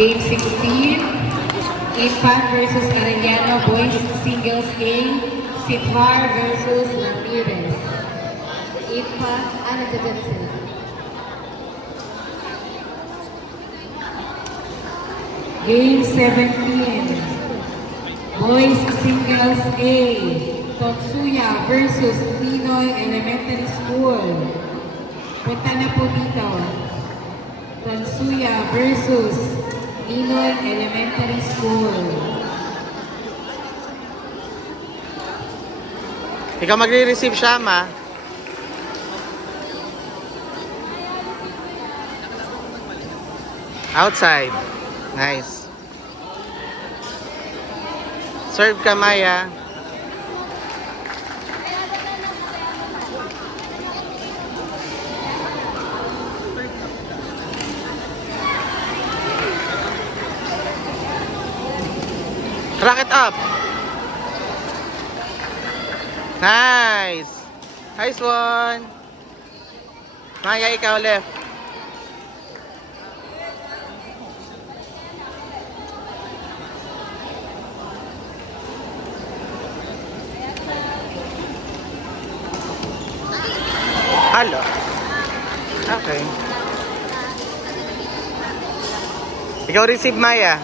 Game 16, Impact versus Arellano Boys Singles Game, Sithar versus Ramirez. Impact, nandiyan sila. Game 17, Boys Singles A, Totsuya versus Pinoy Elementary School. Punta na po dito. Totsuya versus Pinoy Elementary School. Ikaw magre-receive siya, ma. Outside. Nice. Serve ka, Maya. Racket up. Nice. Nice one. Maya, ikaw left. Halo. Okay. Ikaw receive, Maya.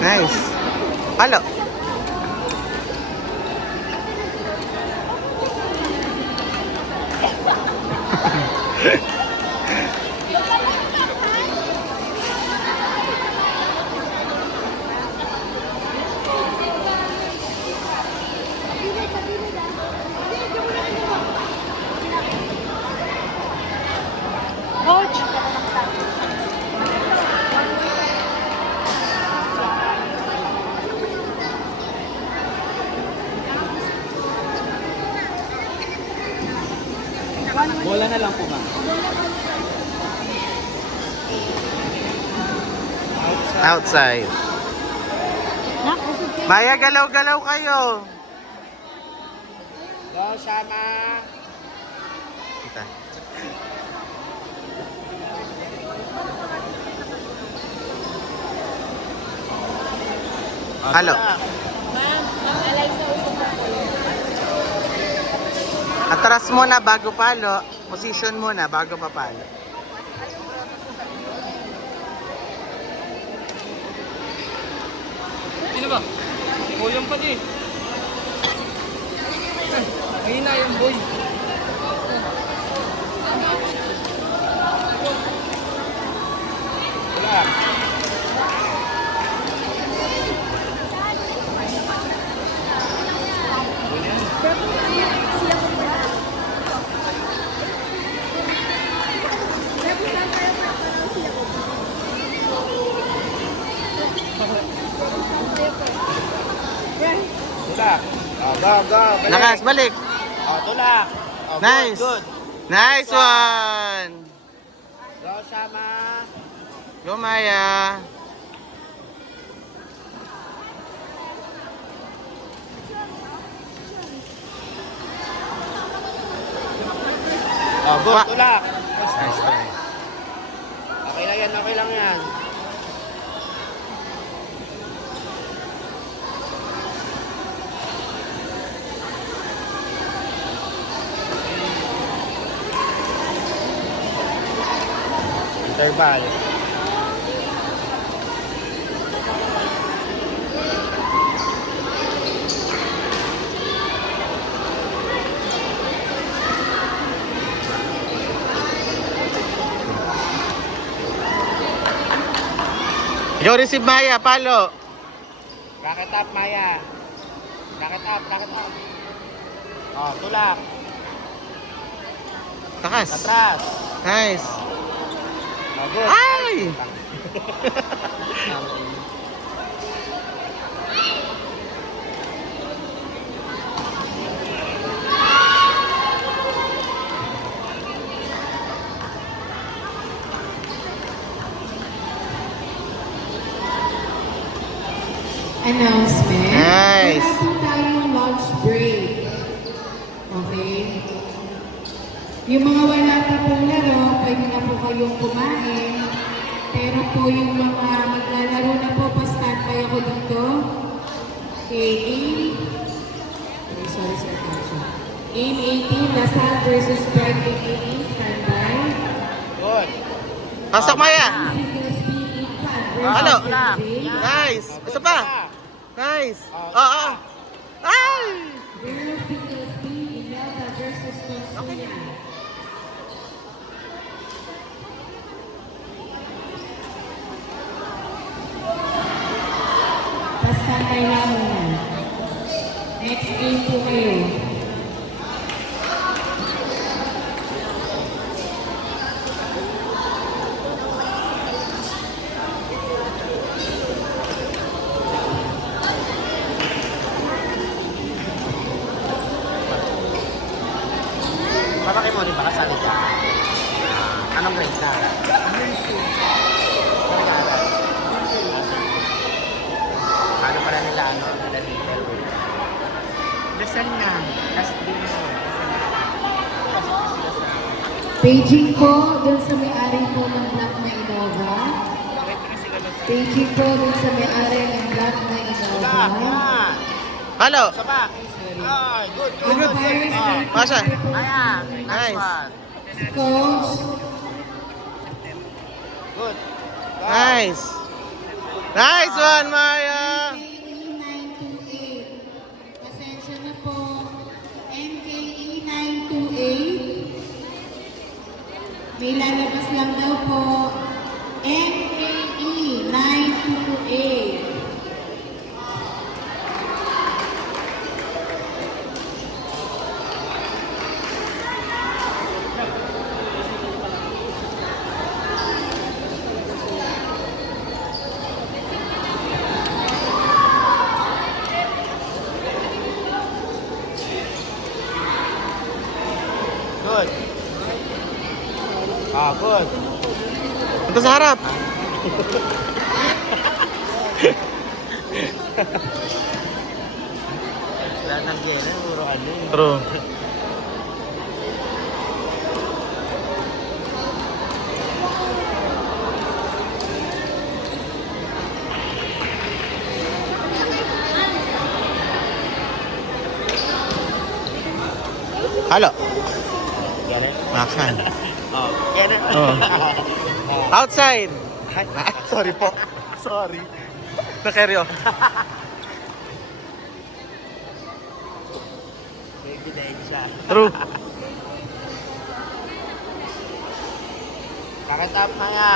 Nice. Halo. Coach! Bola na lang po, ma'am. Outside. Maya, galaw-galaw kayo. Go, Shama. Kita. Halo. Atras muna bago palo. Position muna bago papalo. Sino ba? Boy yung pati. Ayun na yung boy. Wala. Tulak. Oh, go, go. Balik. Lakas, balik. Oh, tulak. Oh, Nice. Good, good. Nice one. Go, Shama. Go, Maya. Oh, good. Wa- Tulak. Nice try. Okay lang yan, okay lang yan. Interval. Ikaw receive, Maya. Palo. Racket up, Maya. Racket up, racket up. Oh, tulak. Takas. Atras. Nice. Oh, good. Ay! Announcement. Nice. Wala po tayong lunch break. Okay? Yung mga wala pa pong laro, pwede na po kayong kumain. Pero po yung mga maglalaro na po, pa-standby ako dito. Okay, sorry sir, Game 18, Lasal versus Pride AKA, standby. Good. Pasok, Maya! Singles B, Ipan versus Halo. Jay. Nice! Oh, Isa good pa! na. Nice! Oh, Oo! Ay! Girls Singles B, Imelda versus Consuya. Pastantay lang muna. Next game po kayo. Papaki mo, di ba kasali ka? Anong grade ka? Ano pala nila, ano? Lesson na. Last day mo. Paging po dun sa may-ari po ng Black na Innova. Paging po dun sa may-ari ng Black na Innova. Yan. Halo! Isa pa. Ay, good, good, good. Umpires Oh. are Pasha. Maya, Nice. one. Coach. Good. Go. Nice! Nice one, Maya! MKE 928. Pasensya na po. MKE 928. May lalabas lang daw po. MKE 928. Good. Ah, good. Punta sa harap! Lahat ng gena, puro ano eh. True. Halo! Gena? Makan. Oh, gena. Oh. Outside! Ay, Sorry po. Sorry. Nakeryo. baby dahil siya. True. Kakatap na nga.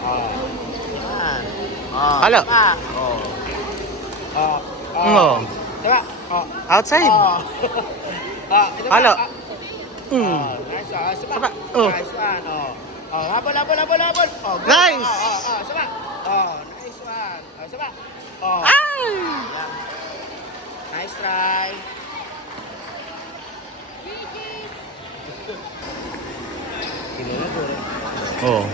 Oh. Yan. Oh. Halo. Tama. Oh. Oh. Oh. Tama. Oh. Outside. Oh. Oh. Ito pa. Halo. Ah. Mm. Oh, nice one. Isa pa. Isa pa. Oh. Nice one. Oh. Oh, habol, habol, habol, habol. Oh, good. Nice. Oh, oh, oh. Isa pa. Oh, nice one. Oh, isa pa. Oh. Ay! Yan. Nice try. Kilala ko rin. Oh.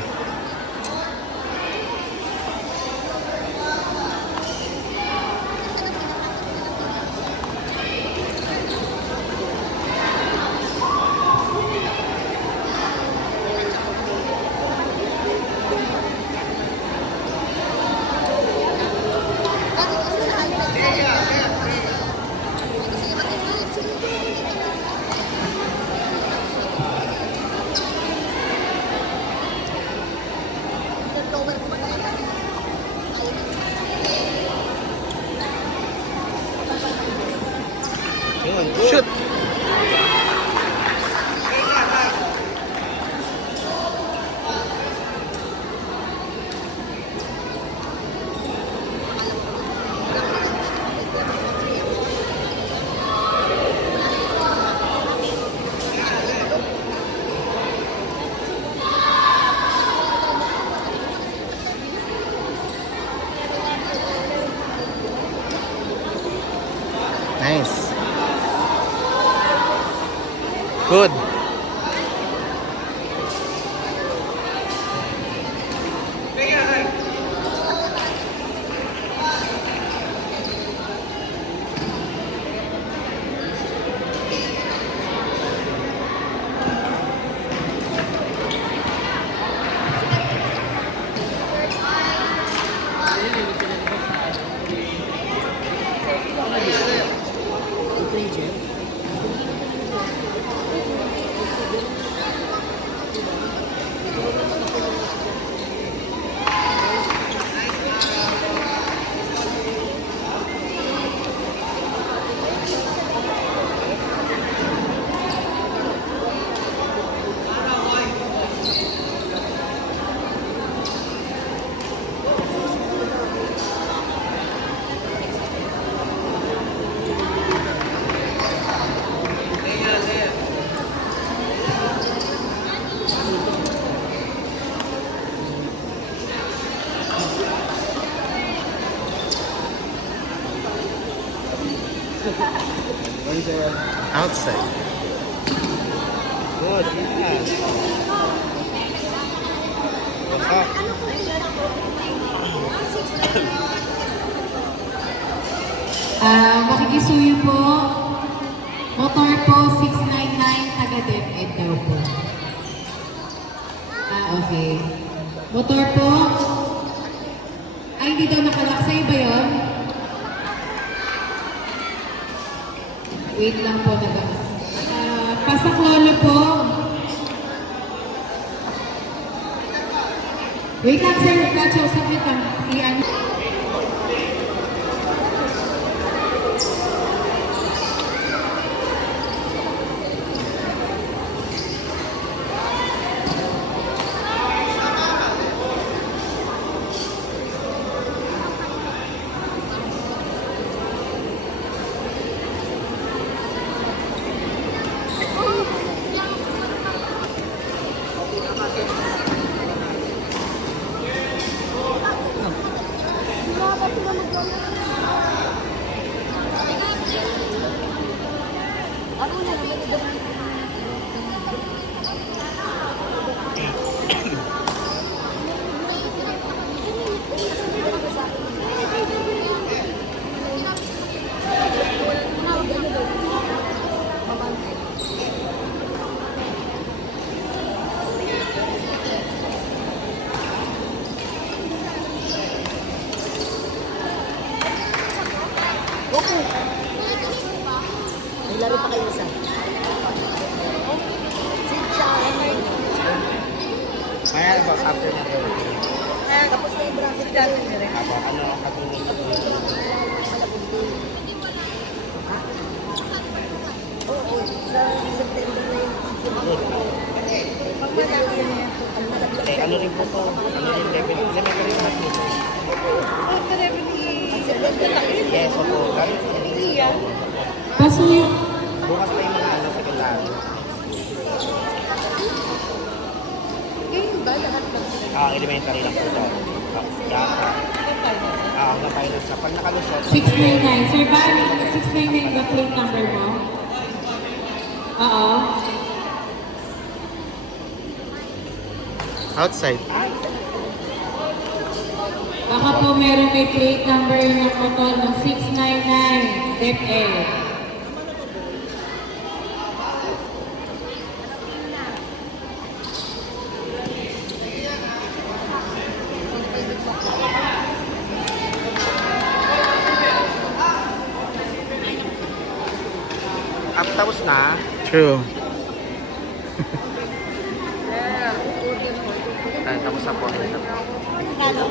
Yun, good. Shoot! Nice. Good. Outside. Good, yeah. Wasak. Makikisuyo po. Motor po 699, taga DepEd daw po. Okay. Motor po. Ay, hindi daw nakalak. Sa'yo ba yun? Wait lang po, diba? Pasaklolo po. Wait lang, sir. Nacho, submit lang. Iyan. May laro pa kayo isa. Maya, after na to. Tapos na yung bracket natin rin. Ano ang katulog? Oo, sa September na yun. Pag malaki yan yan. Eh, ano rin po to? Ano yung level? Elementary na dito. Yes, opo. Gamit sa kanila. Pasuyo. Bukas pa yung mga ano sa kailangan. Ngayon ba lahat ng sila? Elementary lang po to. Yata. Hanggang pilot sa pag nakalusot. 699. Sir Barry, 699 ba plate number mo? Oo. Outside. Baka po meron may plate number ng motor ng 699 DepEd. Tapos na. True. Tapos na po. Ano?